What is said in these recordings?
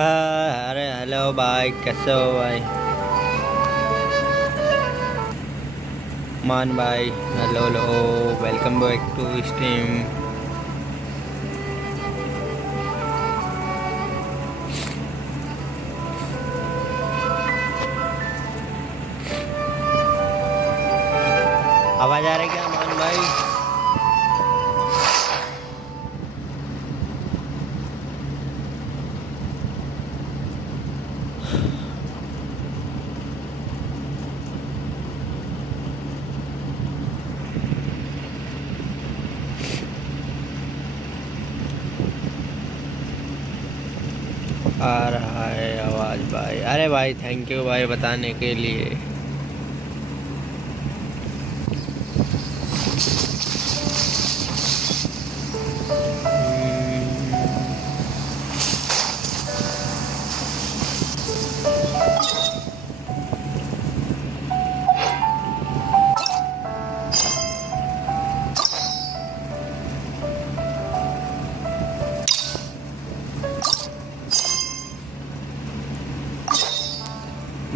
अरे हेलो भाई, कैसे हो भाई? मान भाई, hello hello, welcome back to stream. आवाज़ आ रही है क्या मान भाई? आ रहा है आवाज़ भाई। अरे भाई थैंक यू भाई बताने के लिए।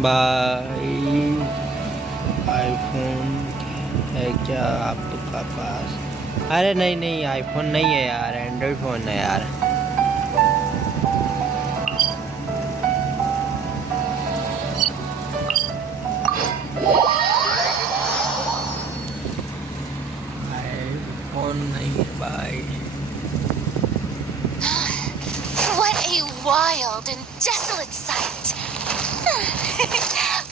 भाई आईफोन है क्या आपका पास? अरे नहीं नहीं आईफोन नहीं है यार, एंड्रॉइड फ़ोन है यार। आईफोन नहीं है भाई। What a wild and desolate sight.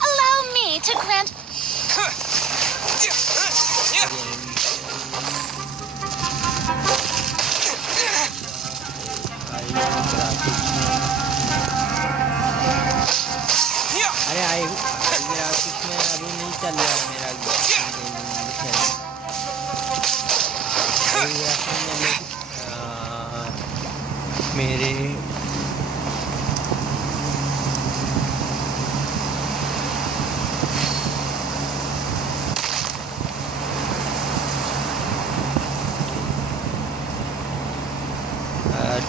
Allow me to grant. अरे आई ग्राफिक्स में अभी नहीं चल रहा है मेरा मेरे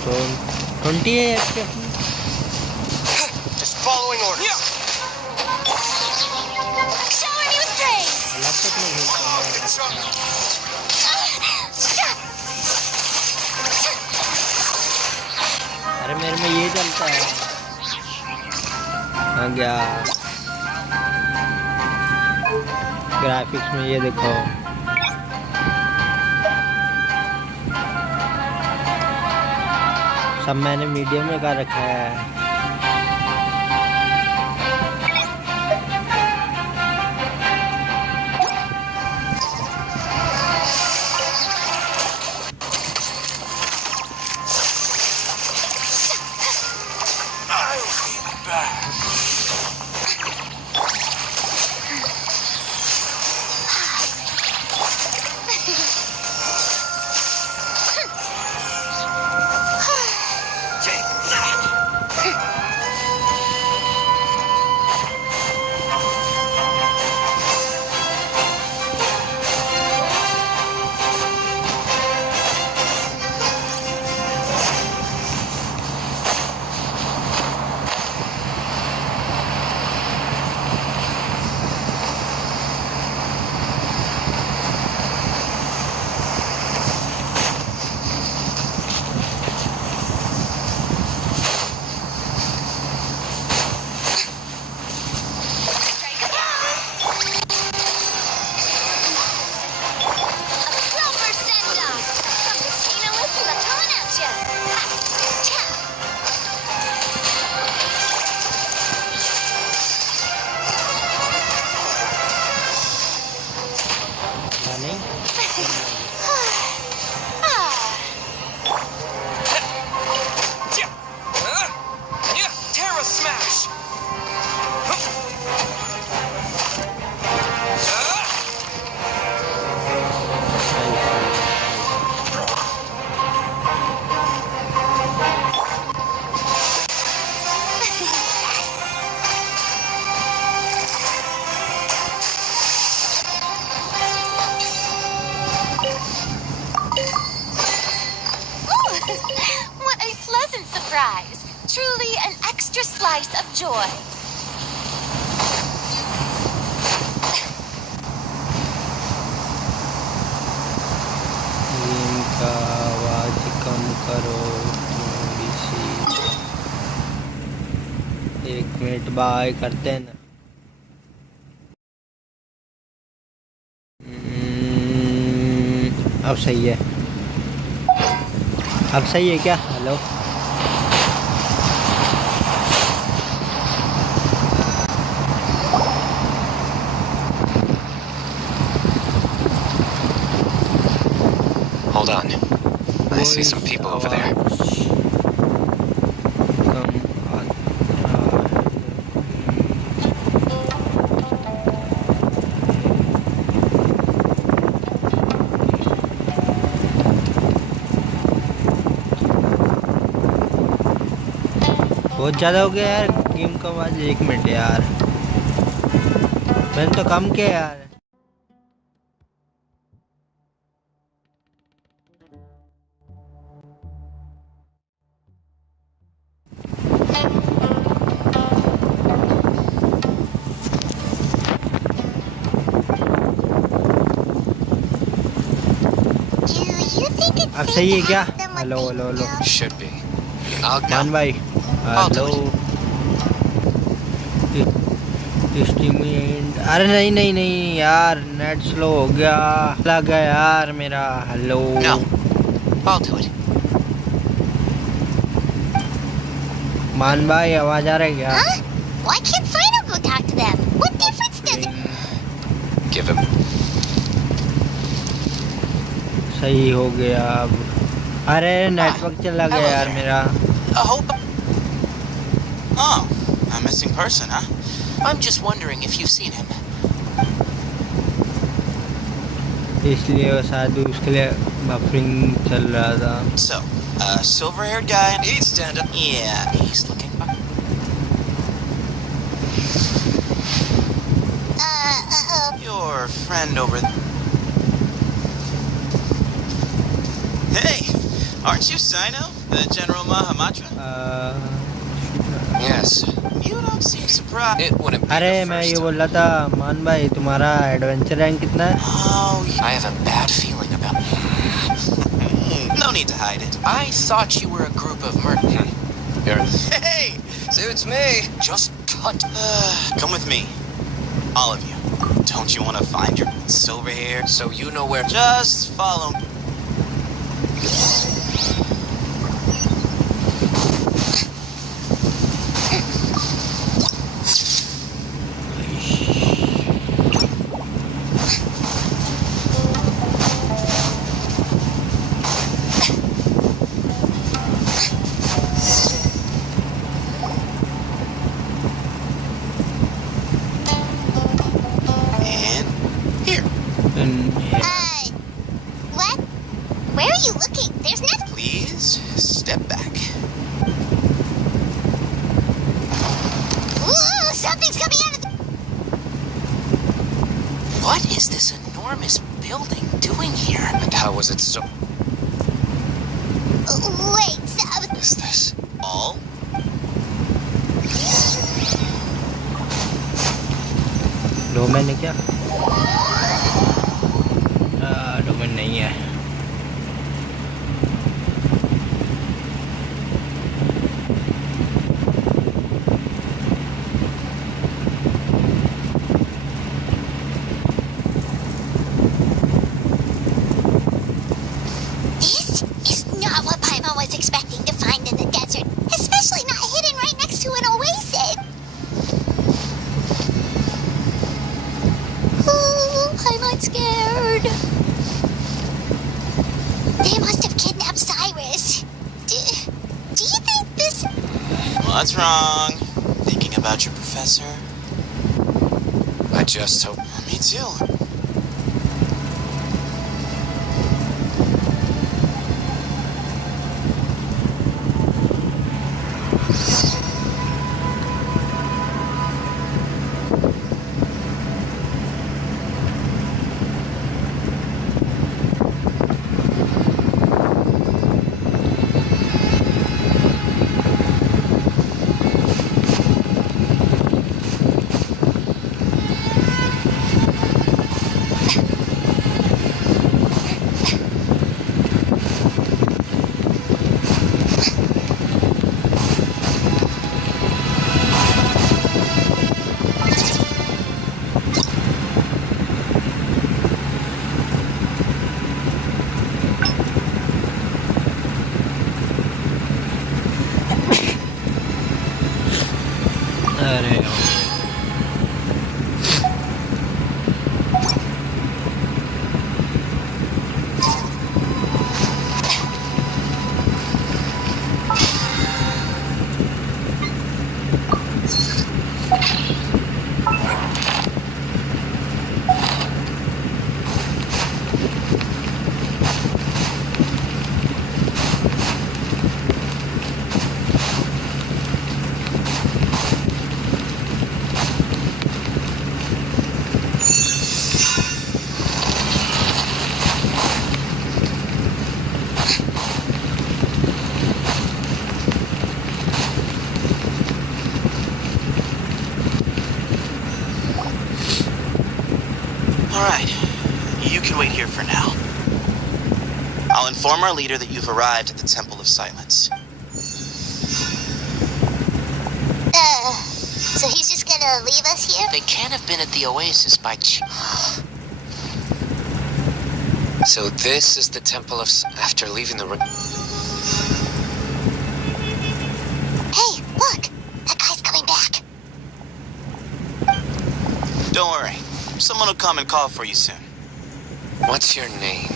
तो 28 FPS। Just following orders. Shower me with praise. Laptop में अरे मेरे में ये चलता है। हाँ क्या ग्राफिक्स में ये देखो। सब मैंने मीडियम में कर रखा है। Truly an extra slice of joy. Game का आवाज कम करो थोड़ी सी। 1 मिनट बाय करते हैं ना। अब सही है। अब सही है क्या? Hello Hold on. I see some people over there. कम बहुत ज़्यादा हो गया यार गेम का आवाज़। 1 मिनट यार, मैंने तो कम किया यार। Do you think it's अब safe सही है to क्या? ask them what hello they hello hello know? Should be. I'll मान go. भाई, I'll do हेलो एस्टीमेट। अरे नहीं नहीं नहीं यार, नेट स्लो हो गया, लग गया यार मेरा। Hello No, I'll do it. मान भाई, आवाज आ रहा है क्या? Huh? Why can't Sino go talk to them? What difference does it? Give him. सही हो गया अब। अरे नेटवर्क चला गया Hello यार there. मेरा। Hope. Oh, a missing person, huh? I'm just wondering if you've seen him. इसलिए वो शायद उसके लिए बफरिंग चल रहा था। So, silver-haired guy. He'd stand up. Yeah, he's looking. Your friend over there. Hey, aren't you Sino, the General Mahamatra? Yes. You don't seem surprised. It wouldn't be अरे the मैं first ये time. बोल रहा था मान भाई, तुम्हारा adventure rank कितना है? Oh, I have a bad feeling about. no need to hide it. I thought you were a group of Hey, Suits me. Just cut. come with me, all of you. Don't you want to find your silver hair? So you know where. Just follow me. And here, What? Where are you looking? There's nothing. please step back. Ooh, something's coming out of the... What is this enormous building doing here? And how was it so? Wait, so... What is this? All? Domain है क्या? Domain नहीं है। This is not what Paimon was expecting to find in the desert, especially not hidden right next to an oasis. Oh, Paimon's scared. They must have kidnapped Cyrus. Do you think this... What's wrong? Thinking about your professor? I just hope. Me too. अरे Alright, you can wait here for now. I'll inform our leader that you've arrived at the Temple of Silence. So he's just gonna leave us here? They can't have been at the Oasis by So this is the Temple of after leaving the Hey, look! That guy's coming back. Don't worry. Someone will come and call for you soon. What's your name?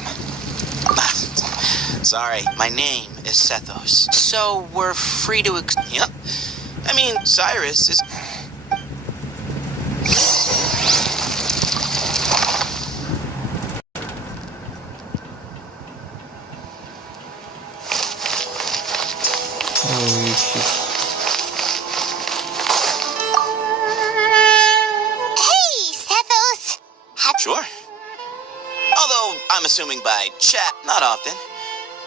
Sorry, my name is Sethos. So we're free to Yep. I mean, Cyrus is... Holy shit. Hey, Sethos! Sure. Although, I'm assuming by chat, not often.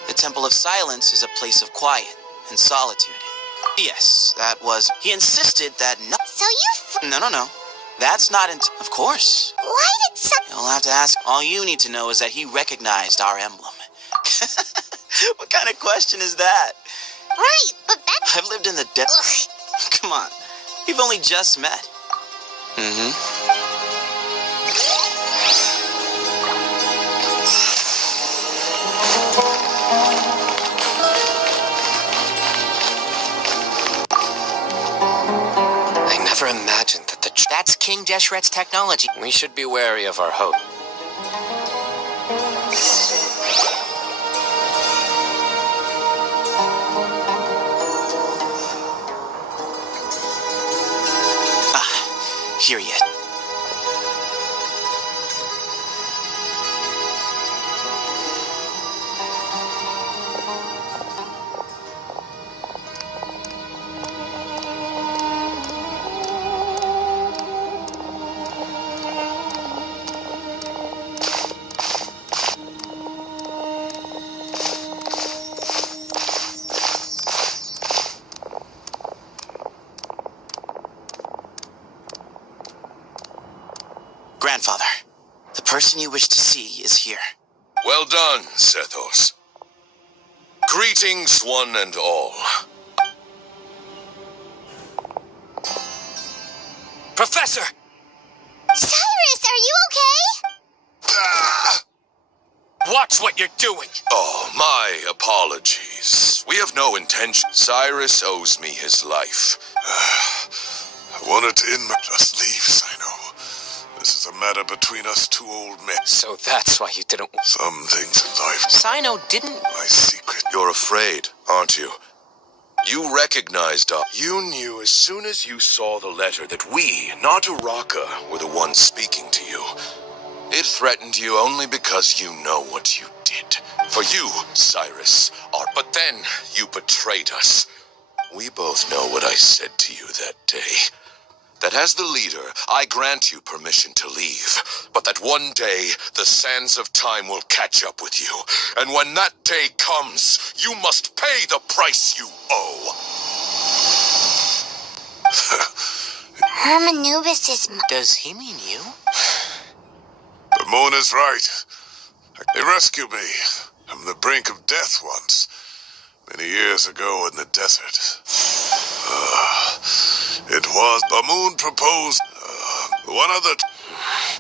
The Temple of Silence is a place of quiet and solitude. Yes, that was... He insisted that no... So you No. That's not of course. Why did some... You'll have to ask. All you need to know is that he recognized our emblem. What kind of question is that? Right, but that... I've lived in the dead... Ugh. Come on. We've only just met. I never imagined that the That's King Deshret's technology. we should be wary of our hope. Here yet. Grandfather, the person you wish to see is here. Well done, Sethos. Greetings, one and all. Professor! Cyrus, are you okay? Ah! Watch what you're doing! Oh, my apologies. We have no intention. Cyrus owes me his life. I wanted to end my... Just leave, Sino. This is a matter between us two old men. So that's why you didn't... Some things in life... Sino didn't... My secret... You're afraid, aren't you? You recognized us. You knew as soon as you saw the letter that we, not Uraka, were the ones speaking to you. It threatened you only because you know what you did. For you, Cyrus, are... But then you betrayed us. We both know what I said to you that day. That as the leader, I grant you permission to leave, but that one day the sands of time will catch up with you, and when that day comes, you must pay the price you owe. Hermanubis is... Does he mean you? The moon is right. They rescued me from the brink of death once, many years ago in the desert. It was the moon proposed one of the...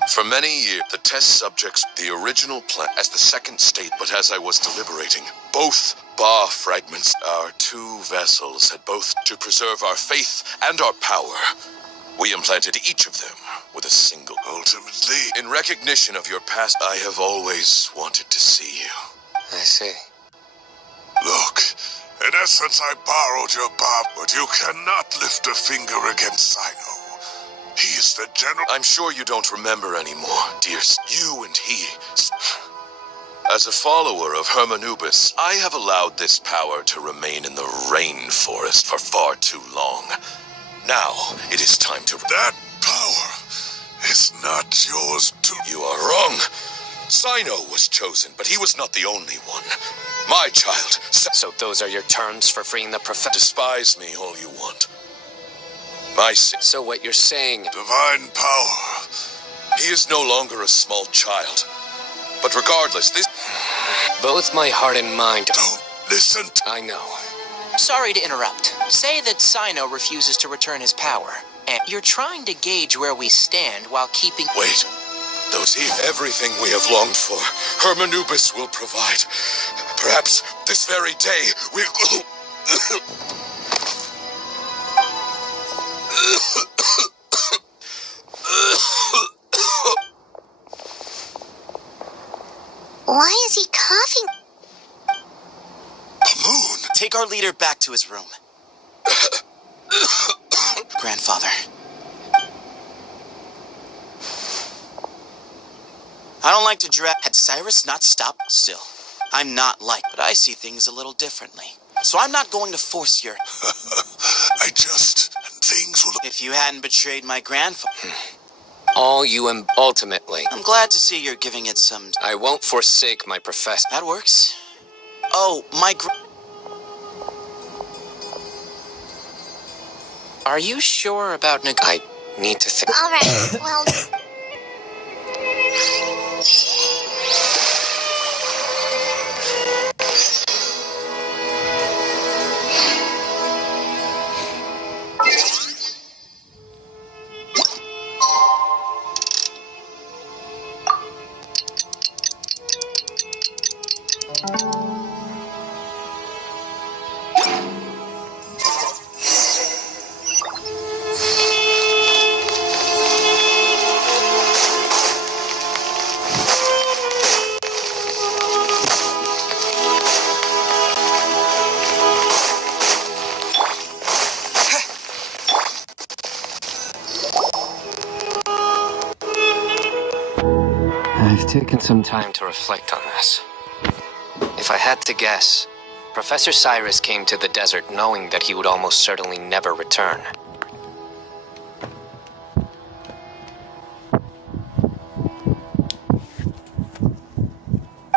For many years, the test subjects, the original plan as the second state, but as I was deliberating, both bar fragments, our two vessels had both to preserve our faith and our power. We implanted each of them with a single... Ultimately, in recognition of your past, I have always wanted to see you. I see. Look, in essence, I borrowed your barb, but you cannot lift a finger against Sino. He is the general... I'm sure you don't remember anymore, dear. You and he... As a follower of Hermanubis, I have allowed this power to remain in the rainforest for far too long. Now, it is time to... That power is not yours to... You are wrong. Sino was chosen, but he was not the only one. My child... So those are your terms for freeing the professor? Despise me all you want. So what you're saying... Divine power He is no longer a small child. But regardless, this... Both my heart and mind. Don't listen. I know. Sorry to interrupt. Say that Sino refuses to return his power, and you're trying to gauge where we stand while keeping... Wait. Those everything we have longed for, Hermanubis will provide. Perhaps this very day we'll... Why is he coughing? A moon! Take our leader back to his room. Grandfather. I don't like to drag. Had Cyrus not stopped still, I'm not like, but I see things a little differently. So I'm not going to force your... Things will... If you hadn't betrayed my grandfather... All you am ultimately. I'm glad to see you're giving it some... I won't forsake my profession. That works. Oh, my Are you sure about I need to think. All right, well... I've taken some time to reflect on this. If I had to guess, Professor Cyrus came to the desert knowing that he would almost certainly never return.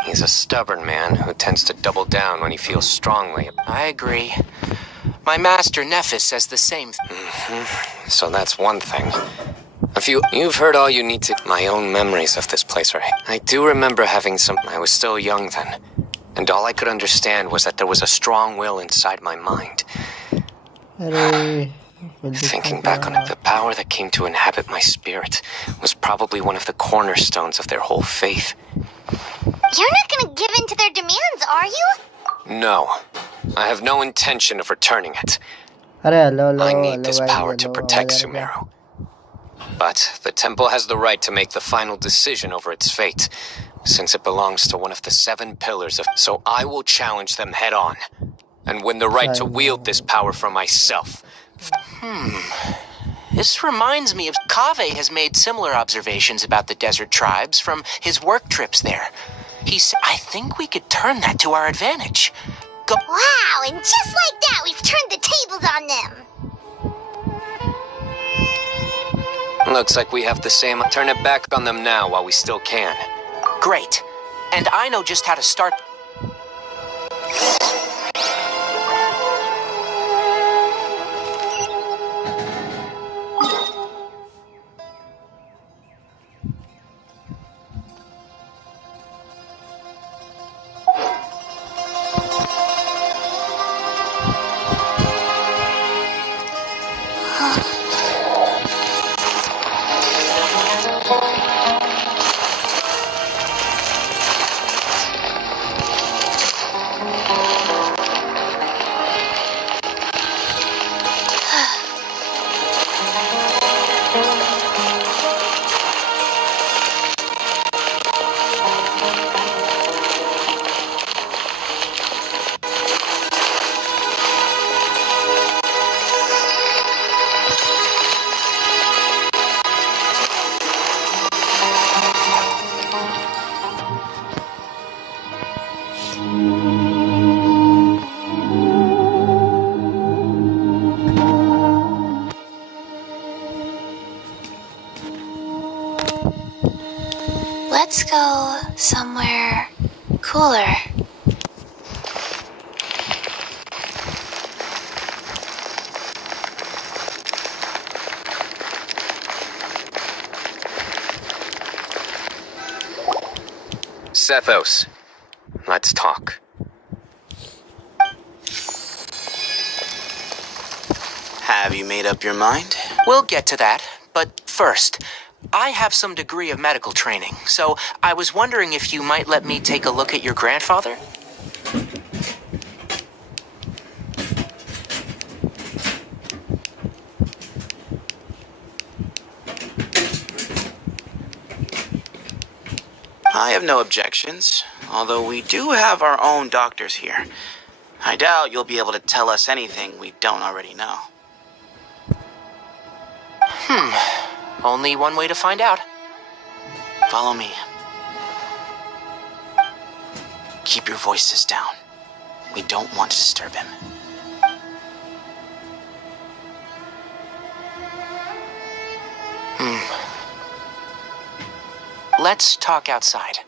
He's a stubborn man who tends to double down when he feels strongly. I agree. My master Nephis says the same. So that's one thing. You've heard all you need to... My own memories of this place are... I do remember having some... I was still young then. And all I could understand was that there was a strong will inside my mind. Thinking back on it, the power that came to inhabit my spirit was probably one of the cornerstones of their whole faith. You're not gonna give in to their demands, are you? No. I have no intention of returning it. Hello, I need this guys, power to hello, protect hello. Sumeru. But the temple has the right to make the final decision over its fate, since it belongs to one of the 7 pillars of... So I will challenge them head on, and win the right to wield this power for myself. This reminds me of... Kaveh has made similar observations about the desert tribes from his work trips there. I think we could turn that to our advantage. Wow, and just like that, we've turned the tables on them. Looks like we have the same... Turn it back on them now while we still can. Great. And I know just how to start... Let's go somewhere cooler. Sethos, let's talk. Have you made up your mind? We'll get to that, but first, I have some degree of medical training, so I was wondering if you might let me take a look at your grandfather? I have no objections, although we do have our own doctors here. I doubt you'll be able to tell us anything we don't already know. Only one way to find out. Follow me. Keep your voices down. We don't want to disturb him. Let's talk outside.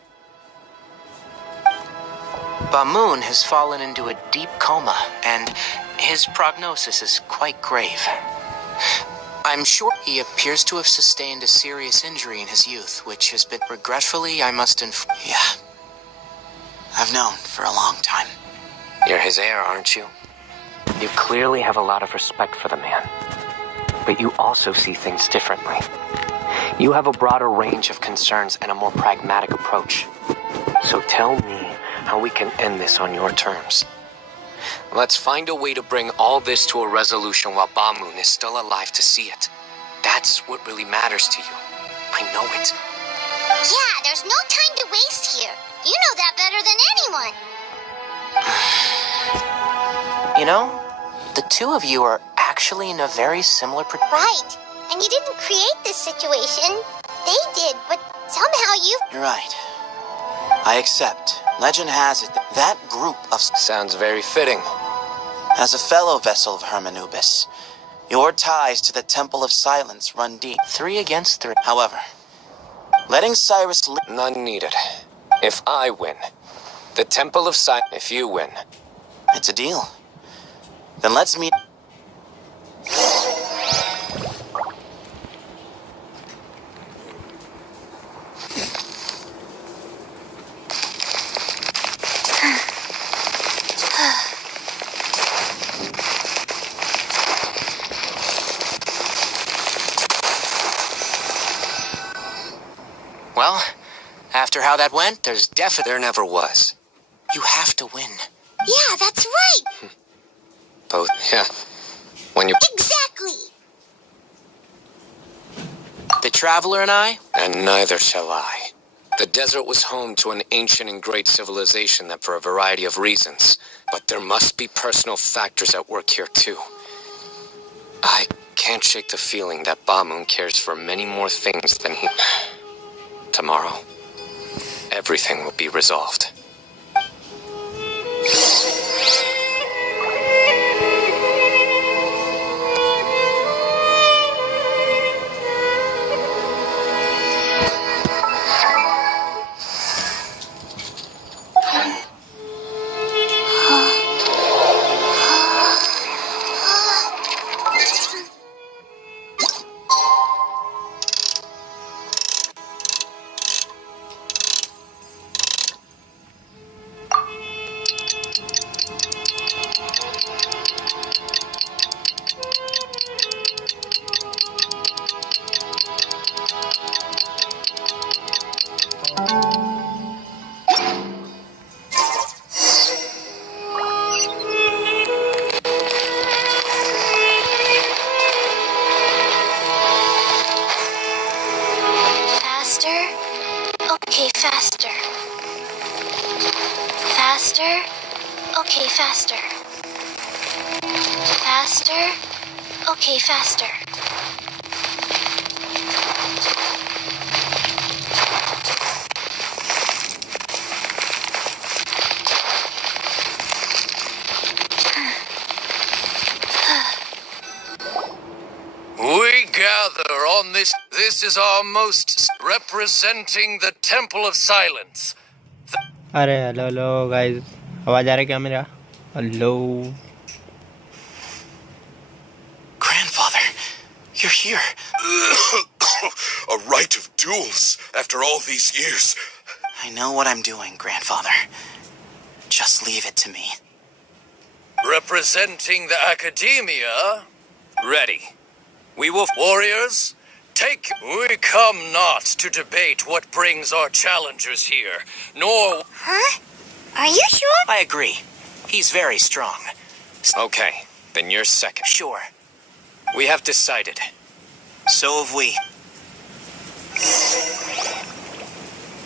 Bamoon has fallen into a deep coma, and his prognosis is quite grave. I'm sure he appears to have sustained a serious injury in his youth, which has been regretfully, I must inform. Yeah. I've known for a long time. You're his heir, aren't you? You clearly have a lot of respect for the man. But you also see things differently. You have a broader range of concerns and a more pragmatic approach. So tell me how we can end this on your terms. Let's find a way to bring all this to a resolution while Bamoon is still alive to see it. That's what really matters to you. I know it. Yeah, there's no time to waste here. You know that better than anyone. You know, the two of you are actually in a very similar Right. And you didn't create this situation. They did, but somehow you... You're right. I accept. Legend has it that group of... Sounds very fitting. As a fellow vessel of Hermanubis, your ties to the Temple of Silence run deep. 3 against 3. However, letting Cyrus... None needed. If I win, the Temple of Silence... If you win. It's a deal. Then let's meet... Well, after how that went, there's definitely... There never was. You have to win. Yeah, that's right. Both, yeah. When you... Exactly. The Traveler and I? And neither shall I. The desert was home to an ancient and great civilization that for a variety of reasons. But there must be personal factors at work here too. I can't shake the feeling that Bamoon cares for many more things than he... Tomorrow, everything will be resolved. Faster. Faster. Okay, faster. Faster. Okay, faster. We gather on this. This is our most representing the Temple of Silence. अरे hello hello guys, आवाज आ रहा है क्या मेरा? Hello Grandfather, you're here. A rite of duels after all these years. I know what I'm doing, Grandfather. Just leave it to me. Representing the Academia, ready. We will, warriors, take. We come not to debate what brings our challengers here, nor. Huh? Are you sure? I agree. He's very strong. Okay, then you're second. Sure. We have decided. So have we.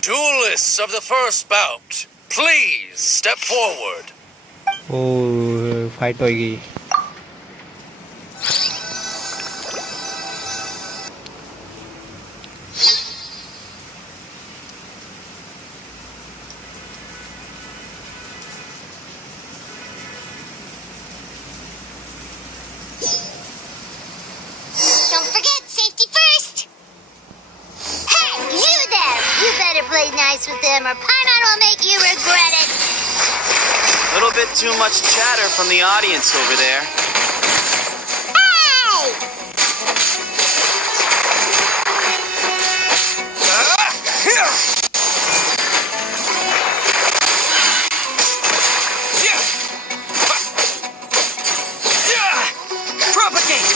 Duelists of the first bout, please step forward. ओ fight होगी. Don't forget, safety first! Hey, you there! You better play nice with them or Paimon will make you regret it! A little bit too much chatter from the audience over there. Hey! Propagate!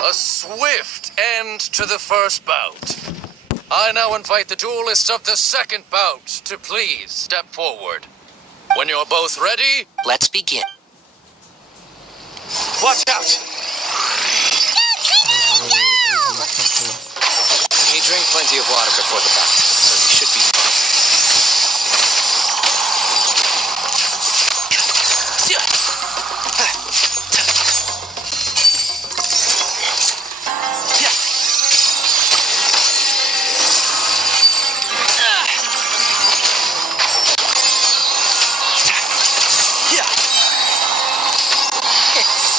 A swift end to the first bout. I now invite the duelists of the second bout to please step forward. When you're both ready, Let's begin. watch out! He drank plenty of water before the bout, so he should be fine.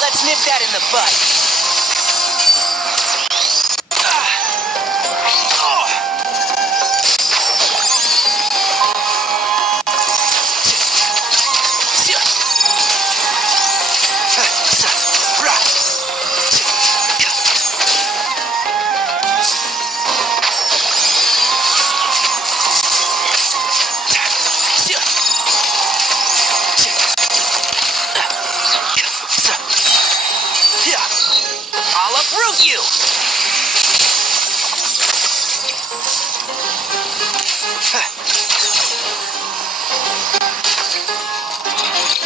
Let's nip that in the bud. I'll uproot you!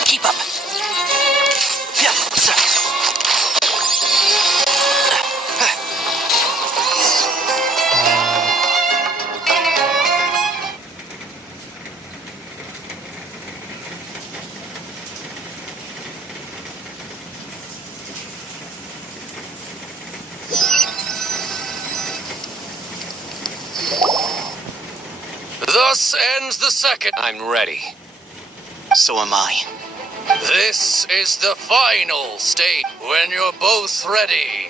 Keep up. Thus ends the second. I'm ready. So am I. This is the final stage. When you're both ready.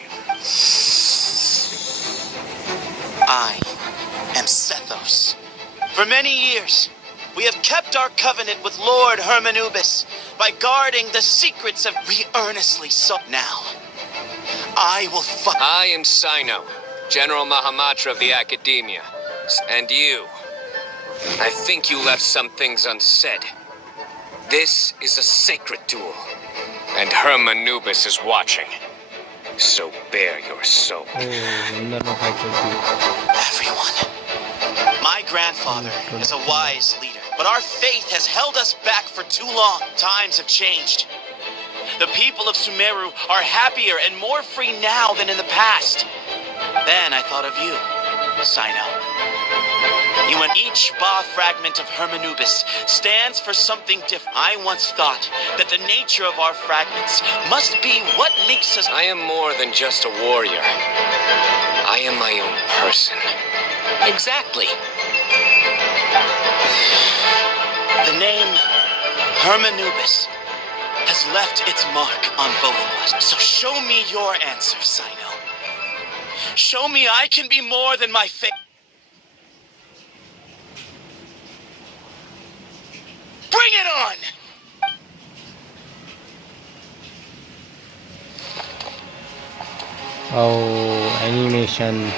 I am Sethos. For many years, we have kept our covenant with Lord Hermanubis by guarding the secrets of we earnestly so now. I will fight. I am Sino, General Mahamatra of the Academia. And you. I think you left some things unsaid. This is a sacred duel, and Hermanubis is watching. So bare your soul. ओ इन दोनों fight होगी. Everyone. My grandfather is a wise leader, but our faith has held us back for too long. Times have changed. The people of Sumeru are happier and more free now than in the past. Then I thought of you, Sino. You and each Ba fragment of Hermanubis stands for something different. I once thought that the nature of our fragments must be what makes us. I am more than just a warrior. I am my own person. Exactly. The name Hermanubis has left its mark on both of us. So show me your answer, Sino. Show me I can be more than my fate. Bring it on! Oh, animation.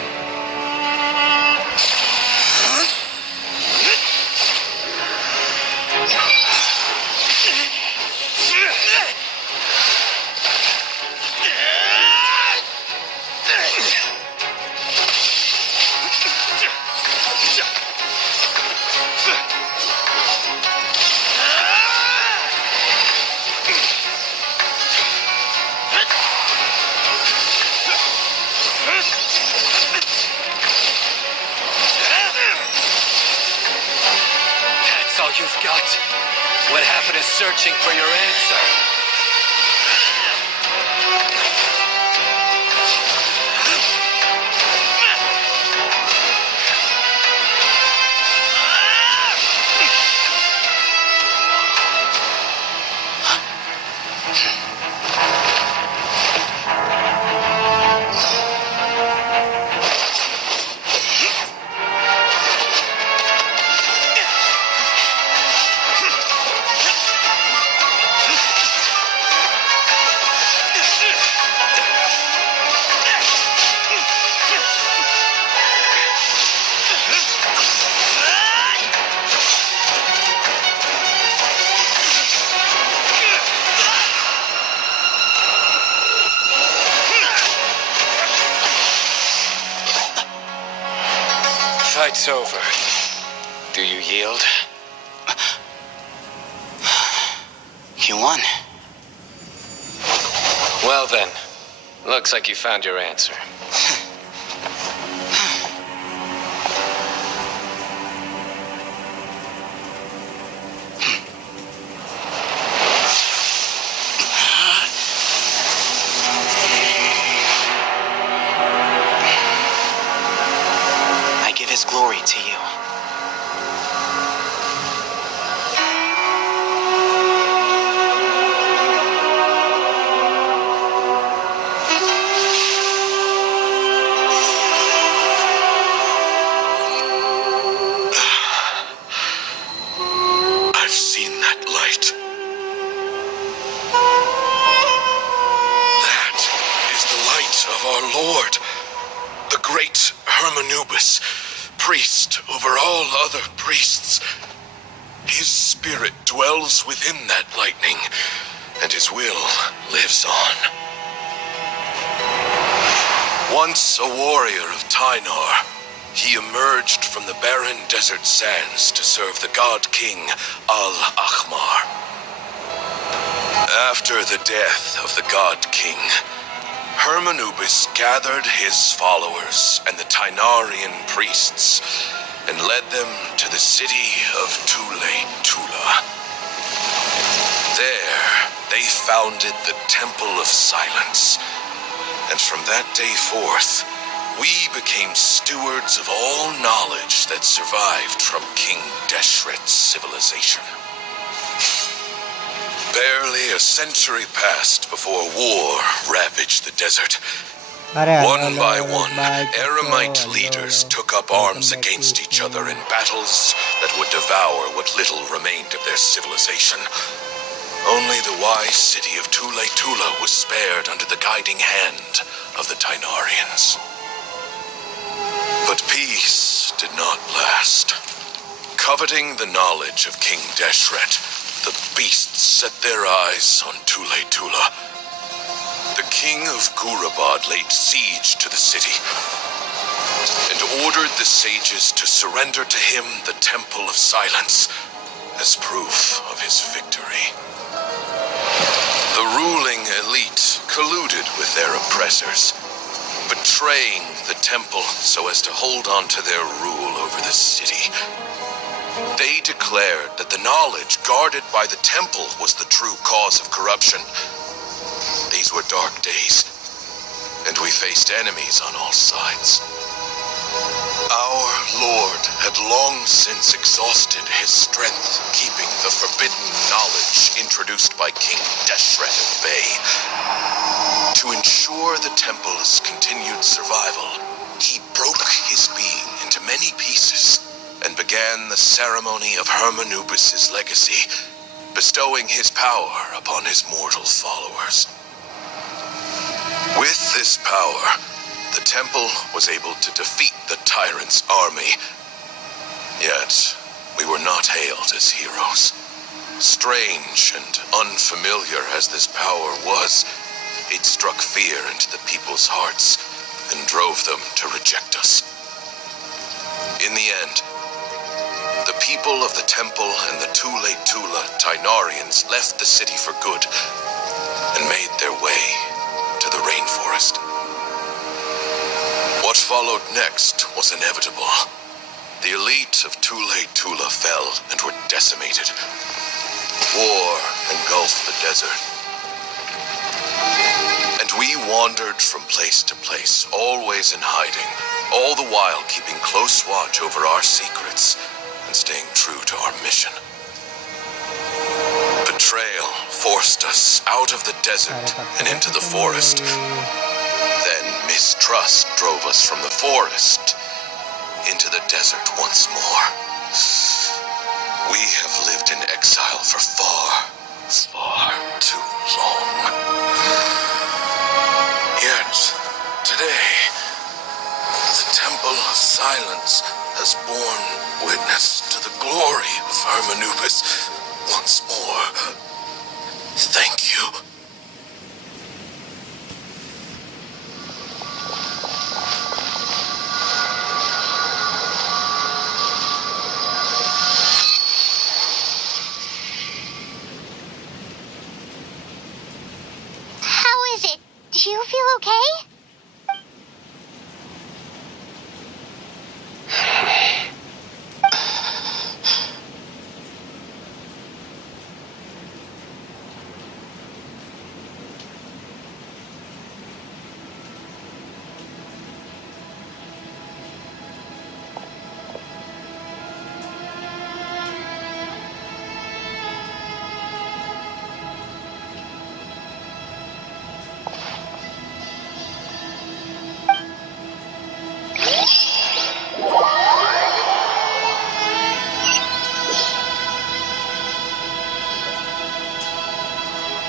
That's all you've got? What happened is searching for your answer. Fight's over. Do you yield? You won. Well then, looks like you found your answer. I give his glory to you. I've seen that light. That is the light of our Lord, the great Hermanubis, priest over all other priests. His spirit dwells within that lightning, and his will lives on. Once a warrior of Tynar, he emerged from the barren desert sands to serve the god king Al-Akhmar. After the death of the god king, Hermanubis gathered his followers and the Tynarian priests and led them to the city of Tula. There, they founded the Temple of Silence, and from that day forth, we became stewards of all knowledge that survived from King Deshret's civilization. Barely a century passed before war ravaged the desert. One by one, Eremite leaders took up arms against each other in battles that would devour what little remained of their civilization. Only the wise city of Tula was spared under the guiding hand of the Tynarians. But peace did not last. Coveting the knowledge of King Deshret, the beasts set their eyes on Tula. The king of Gurabad laid siege to the city and ordered the sages to surrender to him the Temple of Silence as proof of his victory. The ruling elite colluded with their oppressors, betraying the temple so as to hold on to their rule over the city. They declared that the knowledge guarded by the temple was the true cause of corruption. These were dark days, and we faced enemies on all sides. Our Lord had long since exhausted his strength, keeping the forbidden knowledge introduced by King Deshret at bay. To ensure the temple's continued survival, he broke his being into many pieces and began the ceremony of Hermanubis' legacy, bestowing his power upon his mortal followers. With this power, the temple was able to defeat the tyrant's army. Yet, we were not hailed as heroes. Strange and unfamiliar as this power was, it struck fear into the people's hearts and drove them to reject us. In the end, the people of the temple and the Tula Tainarians left the city for good and made their way to the rainforest. What followed next was inevitable. The elite of Tula fell and were decimated. War engulfed the desert. And we wandered from place to place, always in hiding, all the while keeping close watch over our secrets and staying true to our mission. Betrayal forced us out of the desert and into the forest. Then mistrust drove us from the forest into the desert once more. We have lived in exile for far too long. Yet, today, the Temple of Silence has borne witness to the glory of Hermanubis once more. Thank you. How is it? Do you feel okay?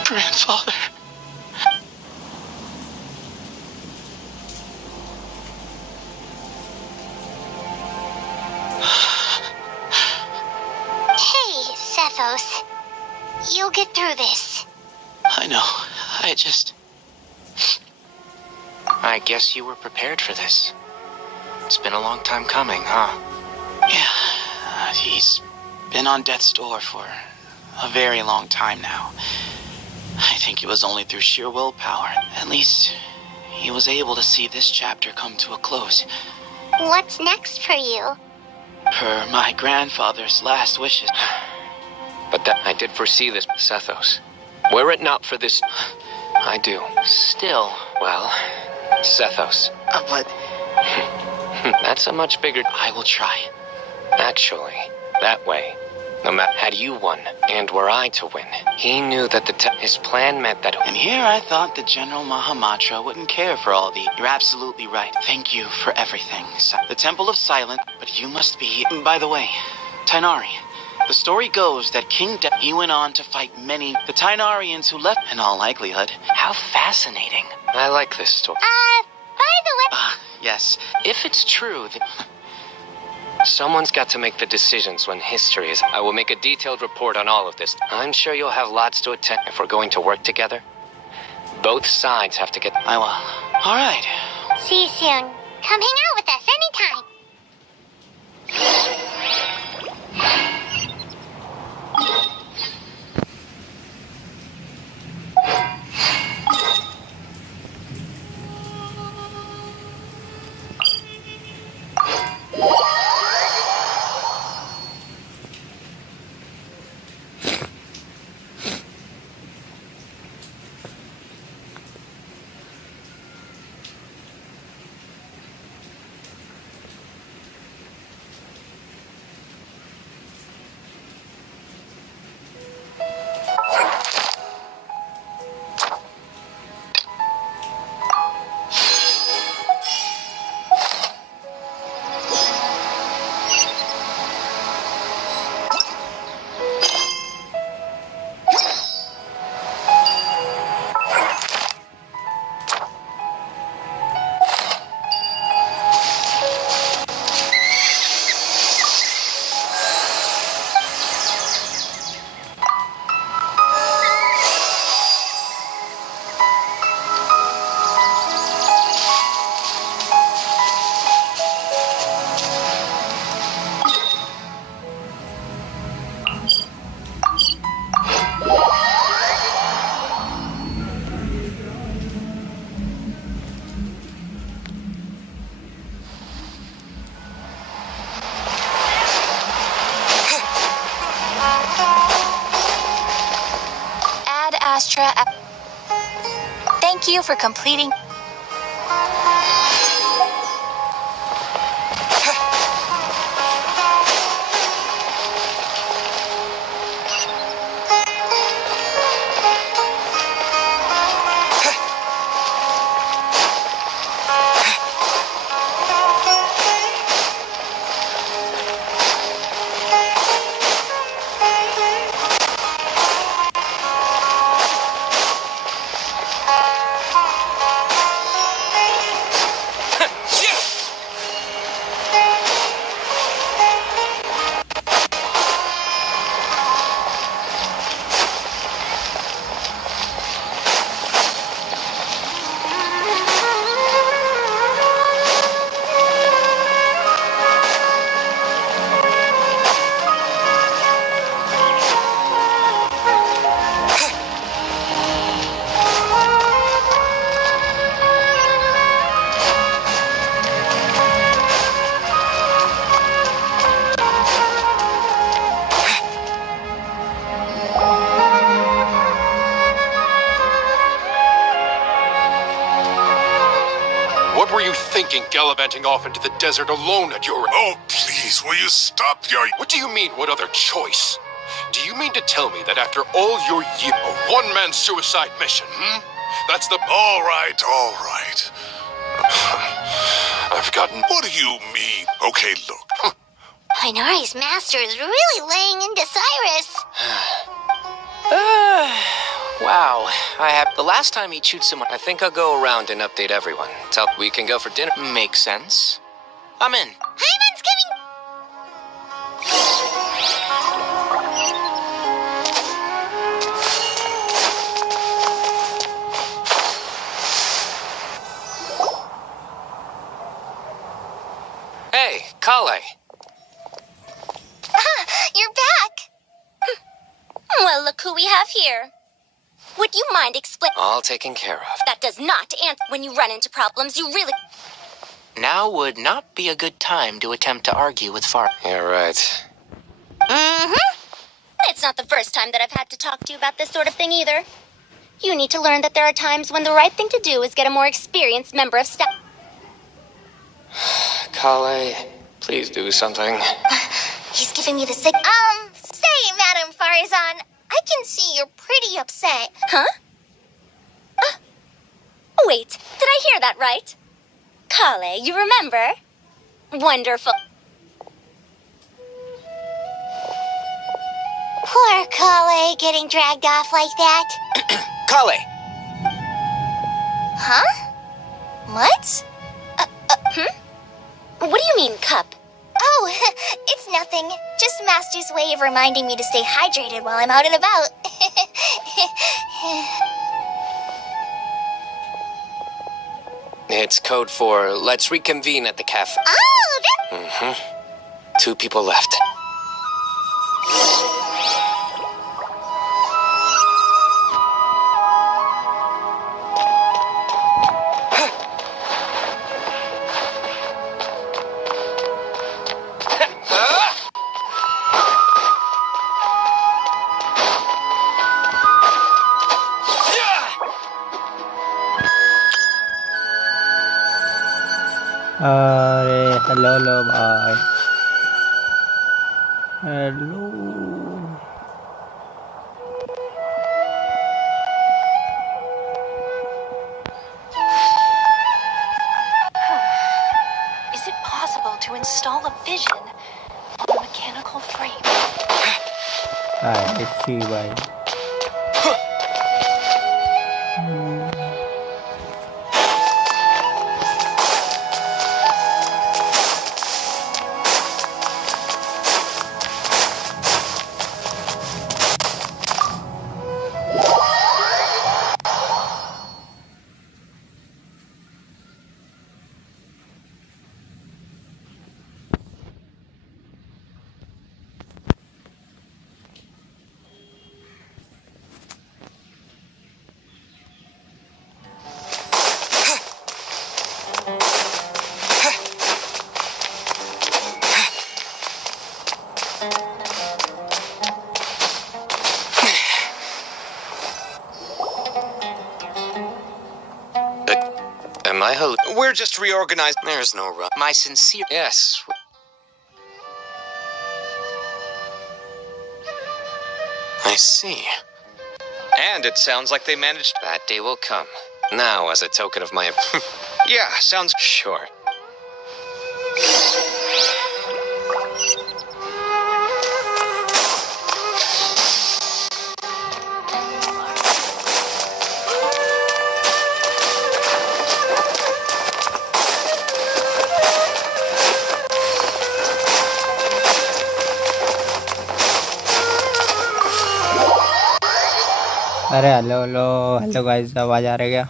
Grandfather. Hey, Sethos. You'll get through this. I know. I guess you were prepared for this. It's been a long time coming, huh? Yeah, he's been on death's door for a very long time now. I think it was only through sheer willpower. At least, he was able to see this chapter come to a close. What's next for you? Per my grandfather's last wishes. But that I did foresee this, Sethos. Were it not for this, I do. Still, Well, Sethos. But That's a much bigger... I will try. Actually, that way, no matter had you won, and were I to win, he knew that his plan meant that... And here I thought the General Mahamatra wouldn't care for all the... You're absolutely right. Thank you for everything. The Temple of Silent, but you must be... By the way, Tainari. The story goes that he went on to fight many the Tainarians who left, in all likelihood. how fascinating. I like this story. By the way... Yes. If it's true, Someone's got to make the decisions when history is... I will make a detailed report on all of this. I'm sure you'll have lots to attend if we're going to work together. Both sides have to get... I will. All right. See you soon. Come hang out with us anytime. for completing. What were you thinking, gallivanting off into the desert alone at your... Oh, please, will you stop your... What do you mean, what other choice? Do you mean to tell me that after all your years... A one-man suicide mission, That's the... All right. I've gotten... What do you mean? Okay, look. Inari's master is really laying into Cyrus. Wow. The last time he chewed someone... I think I'll go around and update everyone. Tell we can go for dinner. Makes sense. I'm in. Hyman's coming. Hey, Kale. You're back. Well, look who we have here. Would you mind explaining? All taken care of. That does not answer. When you run into problems, you really... Now would not be a good time to attempt to argue with Far. You're right. It's not the first time that I've had to talk to you about this sort of thing either. You need to learn that there are times when the right thing to do is get a more experienced member of staff. Kale, please do something. He's giving me the sick... Say, Madam Farizan, I can see you're pretty upset. Huh? Wait, did I hear that right? Kale, you remember? Wonderful. Poor Kale getting dragged off like that. Kale! Huh? What? What do you mean, cup? Oh, it's nothing. Just Master's way of reminding me to stay hydrated while I'm out and about. It's code for let's reconvene at the cafe. Oh, 2 people left. अरे hello भाई hello Is it possible to install a vision on a mechanical frame? सी भाई Am I We're just reorganized. There's no rush. My sincere. Yes. I see. And it sounds like they managed. That day will come. Now, as a token of my... Yeah, sounds. Sure. अरे hello hello hello guys, आवाज़ आ रही है क्या?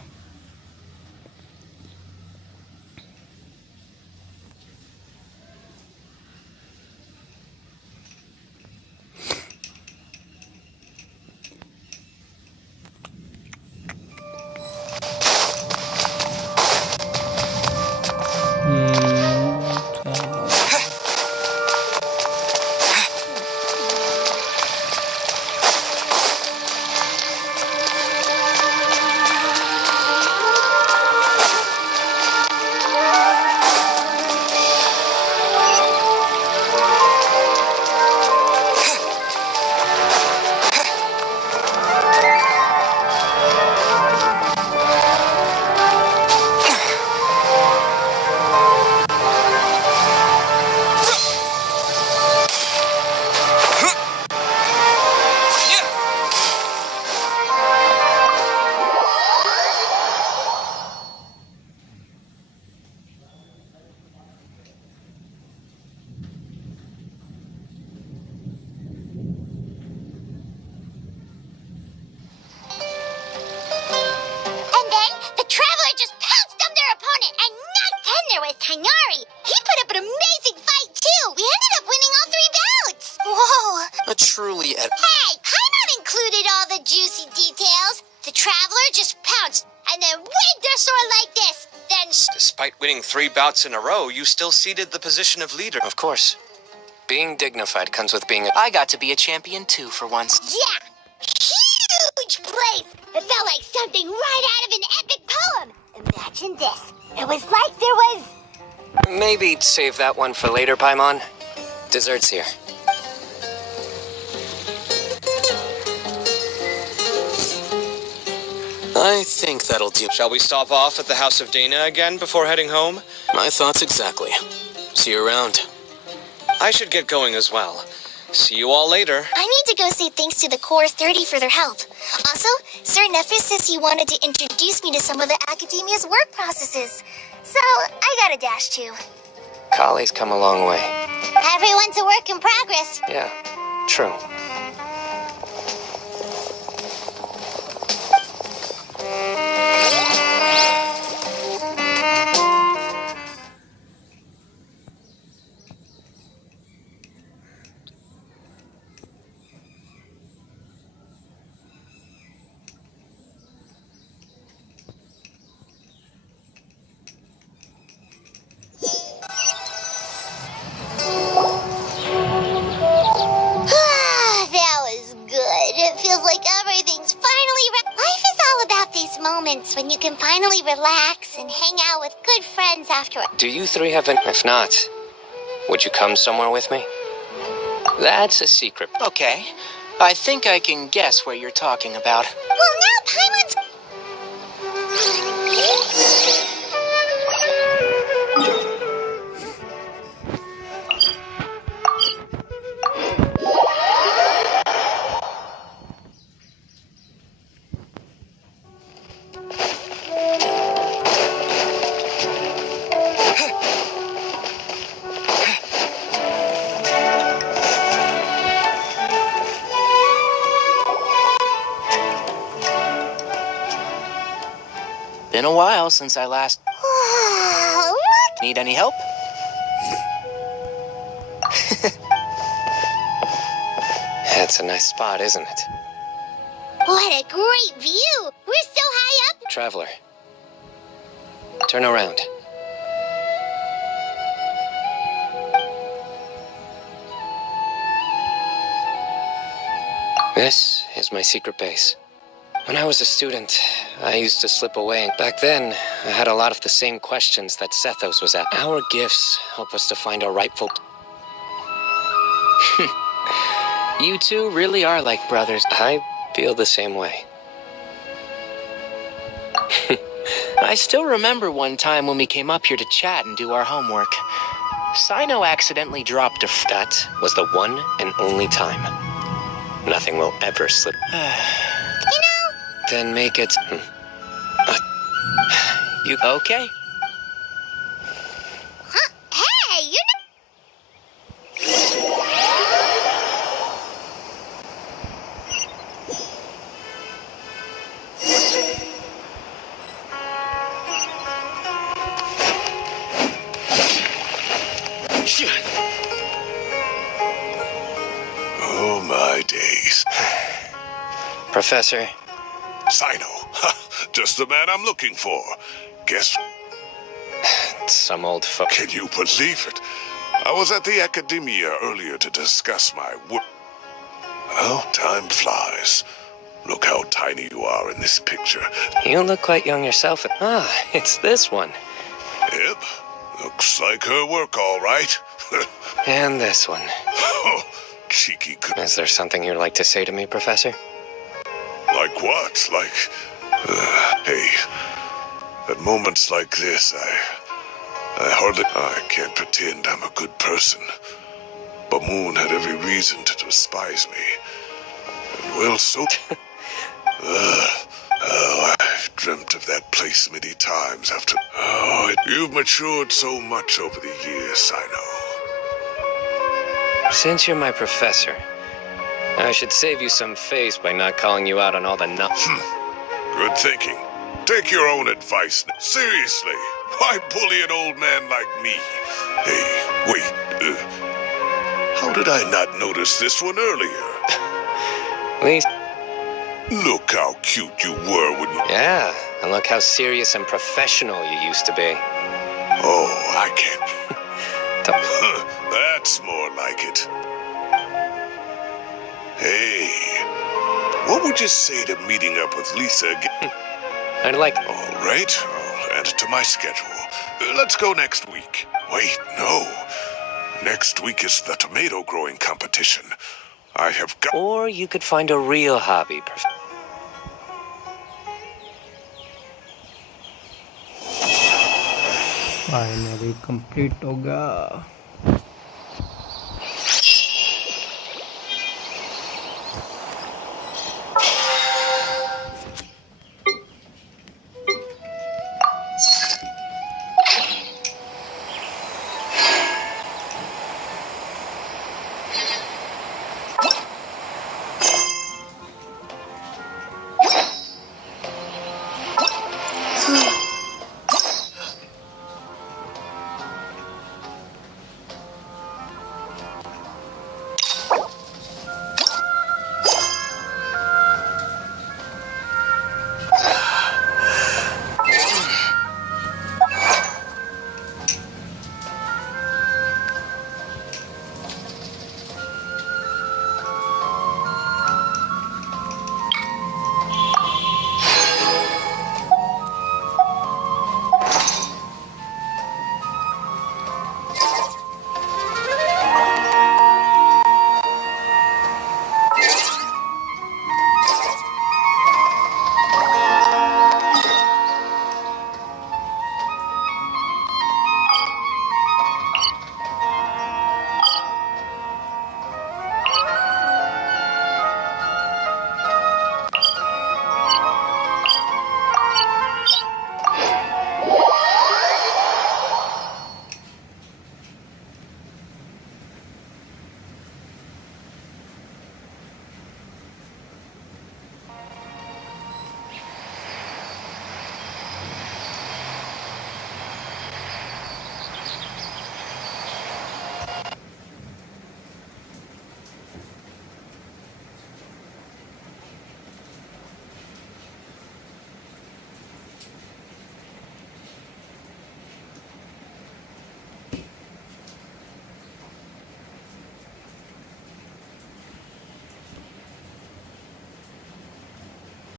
चलो। And then the Traveler just pounced on their opponent and knocked 10 there with Tainari. He put up an amazing fight too. We ended up winning all 3 bouts. Whoa. A truly. Hey, Paimon included all the juicy details. The Traveler just pounced and then waved their sword like this. Then Despite winning 3 bouts in a row, you still ceded the position of leader. Of course. Being dignified comes with being a... I got to be a champion too for once. yeah, huge place. It felt like something right out of an epic poem. Imagine this. It was like there was... Maybe save that one for later, Paimon. Dessert's here. I think that'll do. Shall we stop off at the House of Dana again before heading home? My thoughts exactly. See you around. I should get going as well. See you all later. I need to go say thanks to the Core 30 for their help. Also, Sir Nephis says he wanted to introduce me to some of the Academia's work processes. So, I gotta dash too. Kali's come a long way. Everyone's a work in progress. Yeah, true. That was good. It feels like everything's finally Life is all about these moments when you can finally relax and hang out with good friends after Do you 3 have an... If not, would you come somewhere with me? That's a secret. Okay. I think I can guess what you're talking about. Well, now Paimon's... Been a while since I last... What? Need any help? That's a nice spot, isn't it? What a great view! We're so high up! Traveler. Turn around. This is my secret base. When I was a student, I used to slip away. Back then, I had a lot of the same questions that Sethos was at. Our gifts help us to find our rightful... You two really are like brothers. I feel the same way. I still remember one time when we came up here to chat and do our homework. Sino accidentally dropped a That was the one and only time. Nothing will ever slip. Then make it... You... Okay. Huh? Hey, you know... Oh, my days. Professor, Sino. Just the man I'm looking for. Guess... some old folk. Can you believe it? I was at the academia earlier to discuss my work. Well, time flies. Look how tiny you are in this picture. You look quite young yourself. Ah, it's this one. Yep. Looks like her work, all right. And this one. Oh, cheeky. Is there something you'd like to say to me, Professor? Like what? Like... hey, at moments like this, I can't pretend I'm a good person. But Moon had every reason to despise me. And well, so... I've dreamt of that place many times after... Oh, you've matured so much over the years, I know. Since you're my professor, I should save you some face by not calling you out on all the Good thinking. Take your own advice. Seriously, why bully an old man like me? Hey, wait. How did I not notice this one earlier? Please. Look how cute you were when you... Yeah, and look how serious and professional you used to be. Oh, I can't... That's more like it. Hey, what would you say to meeting up with Lisa again? I'd like... All right, I'll add it to my schedule. Let's go next week. Wait, no. Next week is the tomato growing competition. I have got... Or you could find a real hobby. Finally complete हो गया.